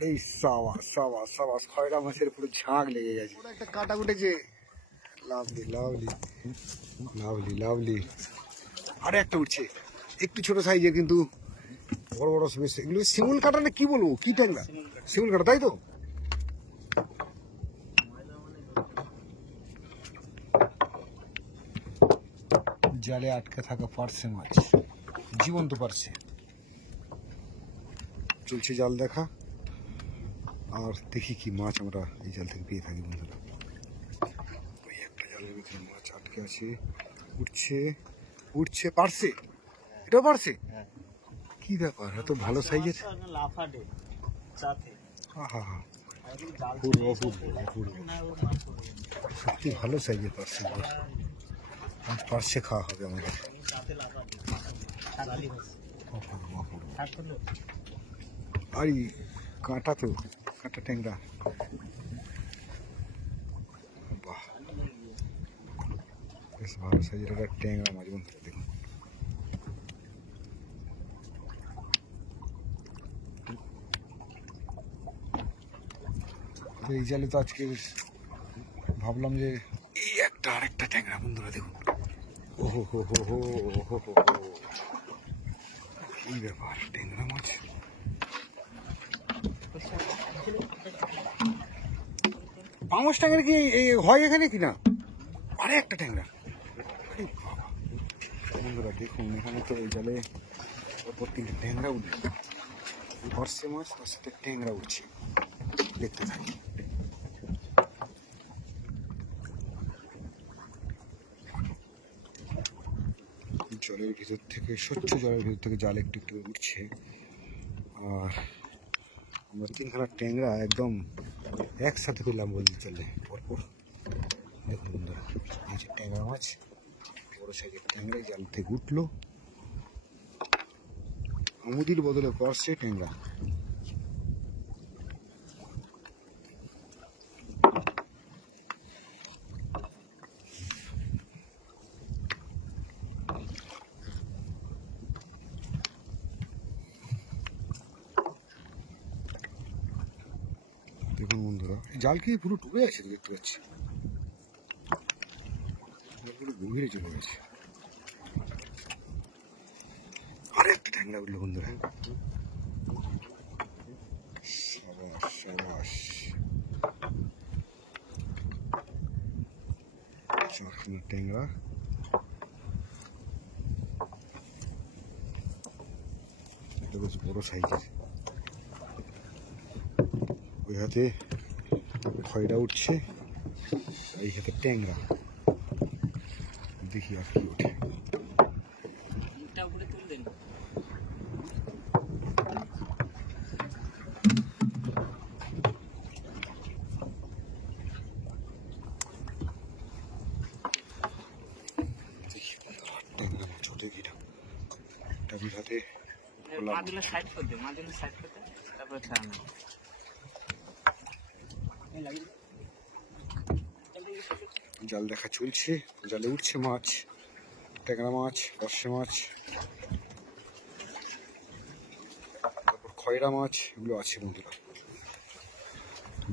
আরে সাবাস সাবাস সাবাস, খয়রা মাছের পুরো ঝাঁক লেগে গেছে। একটা কাটা উঠেছে, লাভলি লাভলি লাভলি লাভলি। আরে একটা উঠছে, একটু ছোট সাইজের কিন্তু বড় বড় বেশ। এগুলো শিমুল কাটা না কি বলবো, কি ট্যাংরা? শিমুল কাটা, তাই তো? জালে আটকে থাকা পার্সে মাছ, জীবন্ত পার্সে। চলছে জাল দেখা, আর দেখি কি মাছ আমরা এই জাল থেকে পেয়ে থাকি বন্ধুরা। ওই একটা জালের ভিতরে মাছ আটকে আছে, উঠছে উঠছে, পার্সে, এটাও পার্সে। কি ব্যাপার, এত ভালো সাইজের! সত্যি ভালো সাইজের পার্সে। পার্সে খাওয়া হবে আমাদের। আর কাঁটা তো, কাঁটা ট্যাংরা। বাহ, বেশ ভালো সাইজের একটা ট্যাংরা মাছ বন্ধুরা, দেখুন। এই জালে তো আজকে ভাবলাম যে এই একটা আরেকটা ট্যাংরা বন্ধুরা, দেখুন। ওহো হো হো হো হো হো, কি ব্যাপার, ট্যাংরা মাছ। পাঙাশ ট্যাংরা কি হয় এখানে কিনা? আরে একটা ট্যাংরা, বন্ধুরা দেখুন। এখানে তো এই জালে অপর তিনটে ট্যাংরা উঠবে, পার্সে মাছ তার সাথে ট্যাংরা উঠছে, দেখতে থাকি। জলের ভিতর থেকে, স্বচ্ছ জলের ভিতর থেকে জাল একটু একটু উঠছে, আর আমরা তিনখানা ট্যাংরা একদম একসাথে পেলাম বলতে চলে পরপর। দেখুন বন্ধুরা, এই যে ট্যাংরা মাছ, বড় সাইজের ট্যাংরা জাল থেকে উঠলো। আমুদির বদলে পার্সে ট্যাংরা। দেখুন বন্ধুরা, জাল কি পুরো ডুবে আছে, দেখতে পাচ্ছি পুরো গভীরে চলে গেছে। আরে একটা ট্যাংরা উঠলো বন্ধুরা, সাবাস সাবাস। চারখানা ট্যাংরা, এটা বেশ বড় সাইজের। ওই হাতে খয়রা উঠছে, এই হাতে ট্যাংরা। দেখি আর কি ওঠে। ট্যাংরা মাছ ওঠে কিনা, টাবির হাতে জাল দেখা চলছে, জালে উঠছে মাছ, ট্যাংরা মাছ, পার্সে মাছ, তারপর খয়রা মাছ, এগুলো আছে বন্ধুরা।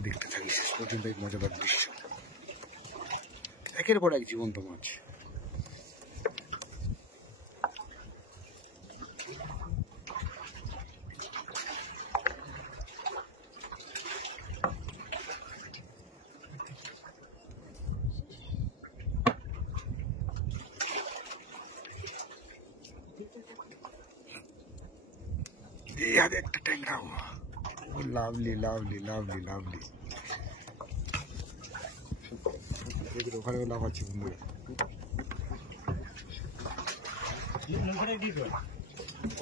দেখতে থাকি শেষ পর্যন্ত এই মজাদার দৃশ্য, একের পর এক জীবন্ত মাছ। এই হাতে একটা ট্যাংরা, লাভলি লাভলি লাভলি লাভলি। ওখানে লাফাচ্ছি বন্ধুরা।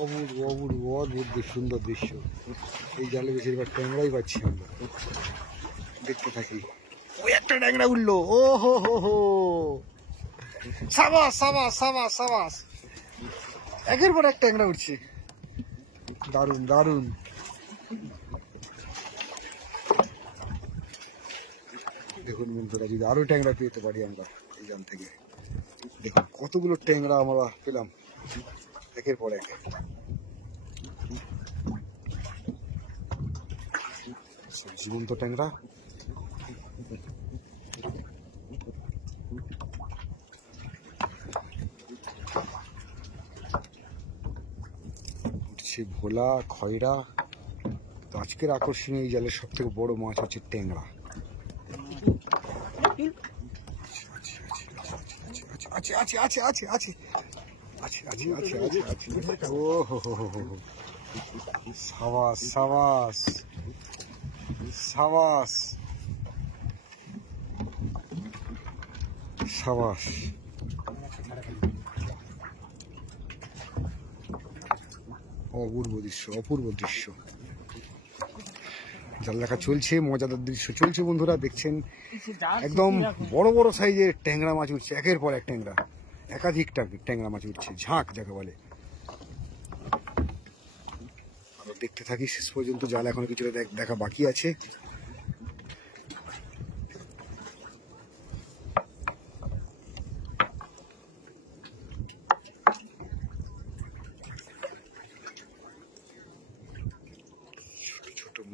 অপূর্ব অপূর্ব অদ্ভুত সুন্দর দৃশ্য। এই জালে বেশিরভাগ ট্যাংরাই পাচ্ছি আমরা, দেখতে থাকি। ওই একটা ট্যাংরা উঠলো, ও হো হো হো, সাবাস সাবাস সাবাস সাবাস। একের পর এক ট্যাংরা উঠছে, দারুন দারুন। দেখুন বন্ধুরা, যদি আরো ট্যাংরা পেতে পারি আমরা এই জাল থেকে। দেখুন কতগুলো ট্যাংরা আমরা পেলাম একের পর এক। জীবন্ত ট্যাংরা। উঠছে ভোলা, খয়রা। তো আজকের আকর্ষণীয় এই জালের সব থেকে বড় মাছ হচ্ছে ট্যাংরা। আছে আছে আছে আছে আছে আছে আছে আছে আছে আছে। ও হো হো হো হো, সাবাস সাবাস সাবাস সাবাস। অপূর্ব দৃশ্য, অপূর্ব দৃশ্য। জাল দেখা চলছে, মজাদার দৃশ্য চলছে বন্ধুরা, দেখছেন একদম বড় বড় সাইজের ট্যাংরা মাছ উঠছে, একের পর এক ট্যাংরা, একাধিক ট্যাংরা মাছ উঠছে, ঝাঁক যাকে বলে। আমরা দেখতে থাকি শেষ পর্যন্ত। জাল এখনো কিছুটা দেখা বাকি আছে।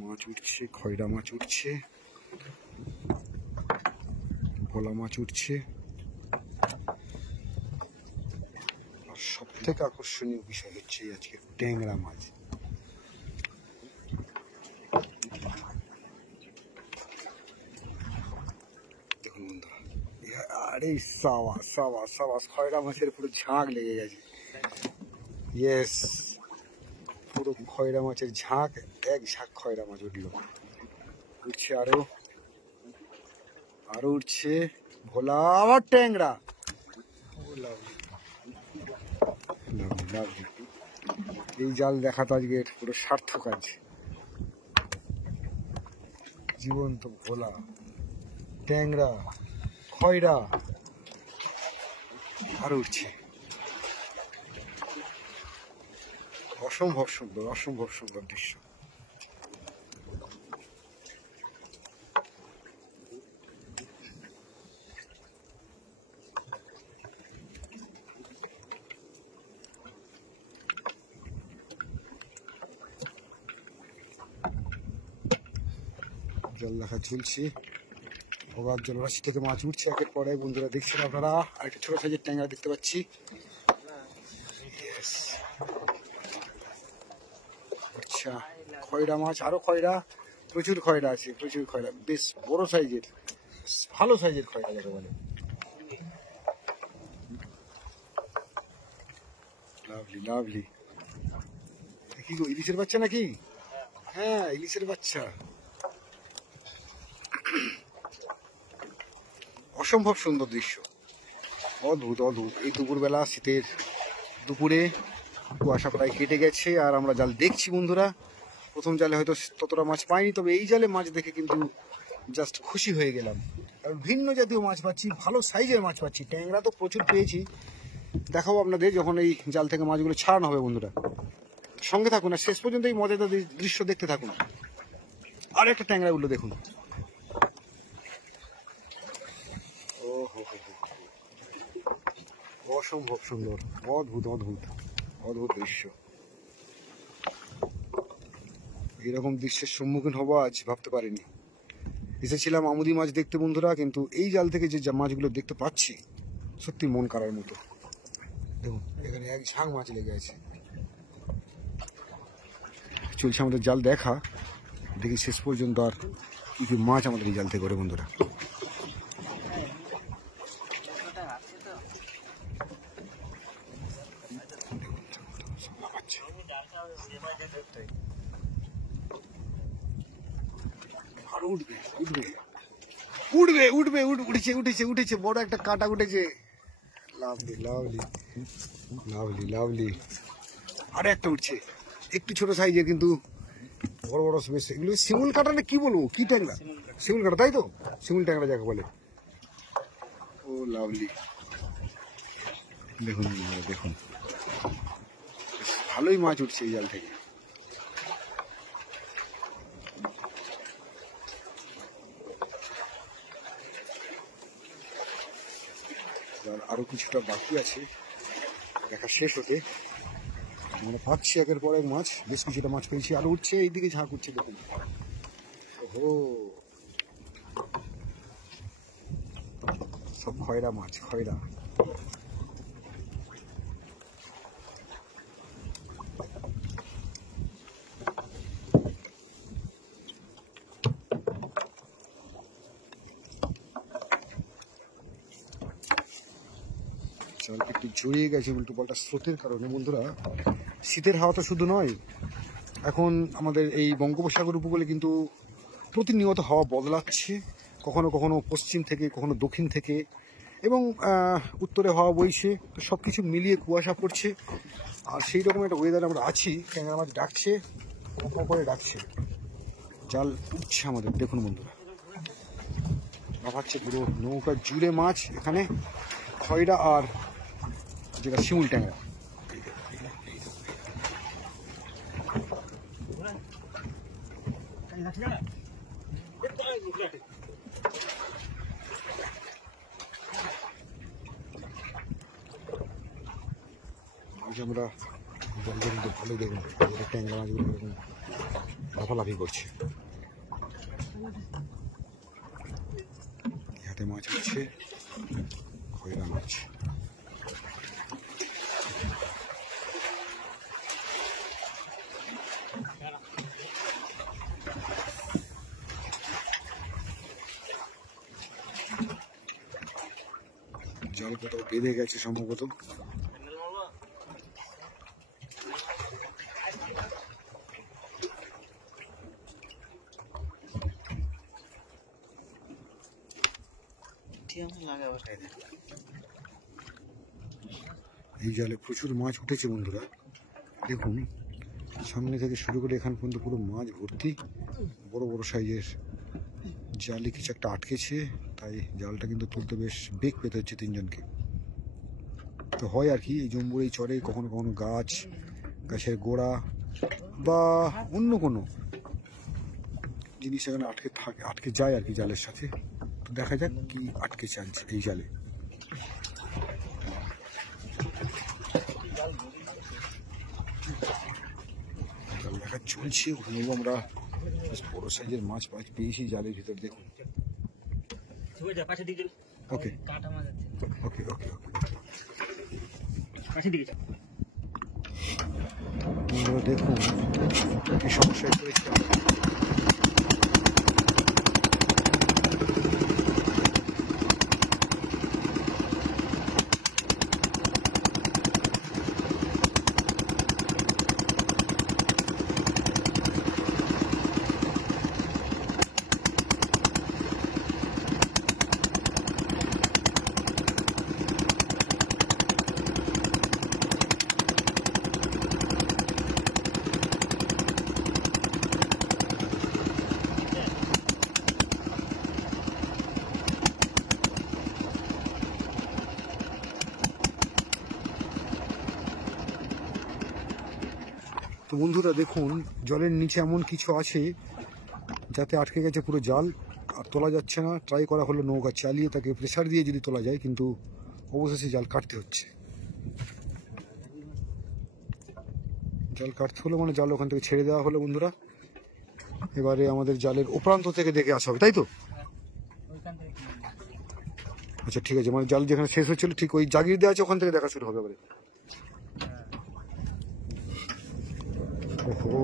মাছ উঠছে, খয়রা মাছ উঠছে, ভোলা মাছ উঠছে। আর সব থেকে আকর্ষণীয় বিষয় হচ্ছে আজকে ট্যাংরা মাছ। দেখুন বন্ধু, আরে সাবাস সাবাস সাবাস, খয়রা মাছের পুরো ঝাঁক লেগে গেছে। ইয়েস, পুরো খয়রা মাছের ঝাঁক, এক ঝাঁক খয়রা মাছ উঠলো। উঠছে আরো, আরো উঠছে ভোলা, আবার ট্যাংরা। এই জাল দেখা তো আজকে পুরো সার্থক আছে। জীবন্ত ভোলা, ট্যাংরা, খয়রা, আরো উঠছে। অসম্ভব সুন্দর, অসম্ভব সুন্দর দৃশ্য। জল দেখা চলছে, ভোগার জলরাশি থেকে মাছ উঠছে একের পরে। বন্ধুরা দেখছেন আপনারা, আরেকটা ছোট সাইজের ট্যাংরা দেখতে পাচ্ছি। আচ্ছা, খয়রা মাছ, আরো খয়রা, প্রচুর খয়রা আছে, প্রচুর খয়রা, বেশ বড় সাইজের, ভালো সাইজের খয়রা যাকে বলে। Lovely lovely. কি গো, ইলিশের বাচ্চা নাকি? হ্যাঁ, ইলিশের বাচ্চা। অসম্ভব সুন্দর দৃশ্য, অদ্ভুত অদ্ভুত। এই দুপুরবেলা, শীতের দুপুরে কুয়াশা প্রায় কেটে গেছে, আর আমরা জাল দেখছি বন্ধুরা। প্রথম জালে হয়তো ততটা মাছ পাইনি, তবে এই জালে মাছ দেখে কিন্তু জাস্ট খুশি হয়ে গেলাম। কারণ ভিন্ন জাতীয় মাছ পাচ্ছি, ভালো সাইজের মাছ পাচ্ছি। ট্যাংরা তো প্রচুর পেয়েছি, দেখাবো আপনাদের যখন এই জাল থেকে মাছগুলো ছাড়ানো হবে। বন্ধুরা সঙ্গে থাকুন, আর শেষ পর্যন্ত এই মজাদার দৃশ্য দেখতে থাকুন। আর একটা ট্যাংরা উঠলো দেখুন। ও হো হো, অসম্ভব সুন্দর, অদ্ভুত অদ্ভুত অদ্ভুত দৃশ্য। এইরকম দৃশ্যের সম্মুখীন হবো আজ ভাবতে পারিনি। এসেছিলাম আমুদি মাছ দেখতে বন্ধুরা, কিন্তু এই জাল থেকে যে মাছগুলো দেখতে পাচ্ছি সত্যি মন কাড়ার মতো। দেখুন এখানে এক ঝাঁক মাছ লেগে আছে। চলছে আমাদের জাল দেখা, দেখি শেষ পর্যন্ত আর কি কি মাছ আমাদের এই জাল থেকে করে বন্ধুরা। আর উঠবে উঠবে উঠবে উঠবে, উঠেছে উঠেছে উঠেছে, বড় একটা কাটা উঠেছে। Lovely lovely lovely lovely. আর একটা উঠছে, একটু ছোট সাইজের কিন্তু বড় বড় বেশ। এগুলো শিমুল কাটা না কি বলবো, কি ট্যাংরা? শিমুল কাটা, তাই তো? শিমুল ট্যাংরা যাকে বলে। ও লাভলি, দেখুন দেখুন, ভালোই মাছ উঠছে এই জাল থেকে। আরো কিছুটা বাকি আছে দেখা শেষ হতে। আমরা পাচ্ছি একের পর এক মাছ, বেশ কিছুটা মাছ পেয়েছি। আরো উঠছে, এইদিকে ঝাঁক উঠছে দেখুন। ওহো, সব খয়রা মাছ, খয়রা। জল একটু জড়িয়ে গেছে উল্টো পাল্টা স্রোতের কারণে বন্ধুরা। শীতের হাওয়া তো শুধু নয়, এখন আমাদের এই বঙ্গোপসাগর উপকূলে কিন্তু প্রতিনিয়ত হাওয়া বদলাচ্ছে, কখনো কখনো পশ্চিম থেকে, কখনো দক্ষিণ থেকে, এবং উত্তরে হাওয়া বইছে। তো সব কিছু মিলিয়ে কুয়াশা পড়ছে, আর সেই রকম একটা ওয়েদার আমরা আছি। ট্যাংরা মাছ ডাকছে, করে ডাকছে, জাল উঠছে আমাদের। দেখুন বন্ধুরা, লাফাচ্ছে পুরো নৌকা জুড়ে মাছ এখানে, খয়রা আর যেটা শিমুল ট্যাংরা। আমরা জলটা কিন্তু ভালোই দেখুন, ট্যাংরা মাছগুলো এরকম লাফালাফি করছে। হাতে মাছ হচ্ছে খয়রা মাছ। জল কোথাও বেঁধে গেছে সম্ভবত। এই জালে প্রচুর মাছ উঠেছে বন্ধুরা। দেখুন, সামনে থেকে শুরু করে এখান পর্যন্ত পুরো মাছ ভর্তি। বড় বড় সাইজের জালে কিছু একটা আটকেছে, তাই জালটা কিন্তু তুলতে বেশ বেগ পেতে হচ্ছে তিনজনকে। তো হয় আর কি, এই জম্বুর এই চরে কখনো কখনো গাছ, গাছের গোড়া বা অন্য কোনো জিনিস এখানে আটকে যায় আর কি জালের সাথে। তো দেখা যাক কি আটকেছে এই জালে। দেখা চলছে, ওখানেও আমরা বড় সাইজের মাছ পেয়েছি জালের ভিতর। দেখুন, ওকে ওকে ওকে ওকে, দেখুন কি সমস্যায় পড়েছে। তো বন্ধুরা দেখুন, জলের নিচে এমন কিছু আছে যাতে আটকে গেছে পুরো জাল, আর তোলা যাচ্ছে না। ট্রাই করা হলো নৌকা চালিয়ে তাকে প্রেসার দিয়ে যদি তোলা যায়, কিন্তু অবশেষে জাল কাটতে হচ্ছে। জাল কাটতে হলো মানে জাল ওখান থেকে ছেড়ে দেওয়া হলো বন্ধুরা। এবারে আমাদের জালের ওপ্রান্ত থেকে দেখে আসা হবে, তাই তো? আচ্ছা ঠিক আছে, মানে জাল যেখানে শেষ হচ্ছিল ঠিক ওই জাগির দেওয়া আছে, ওখান থেকে দেখা শুরু হবে এবারে। ওহো,